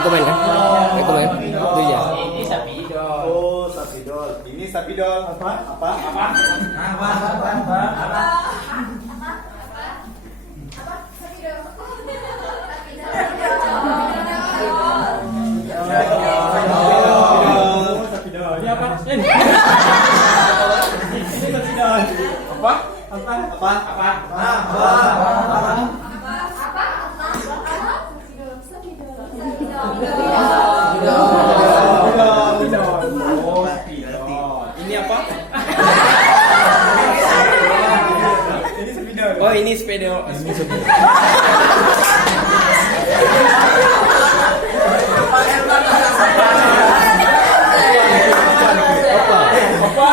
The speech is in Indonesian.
Rekomen kan? Rekomen. Itu ya. Ini sapidol. Oh, sapidol. Ini sapidol. Apa? Apa? Apa? Sapidol. Ini apa? Ini sapidol. Apa? Apa? Apa? Apa? Ini apa? Ini sepeda. Oh, ini sepeda. Apa?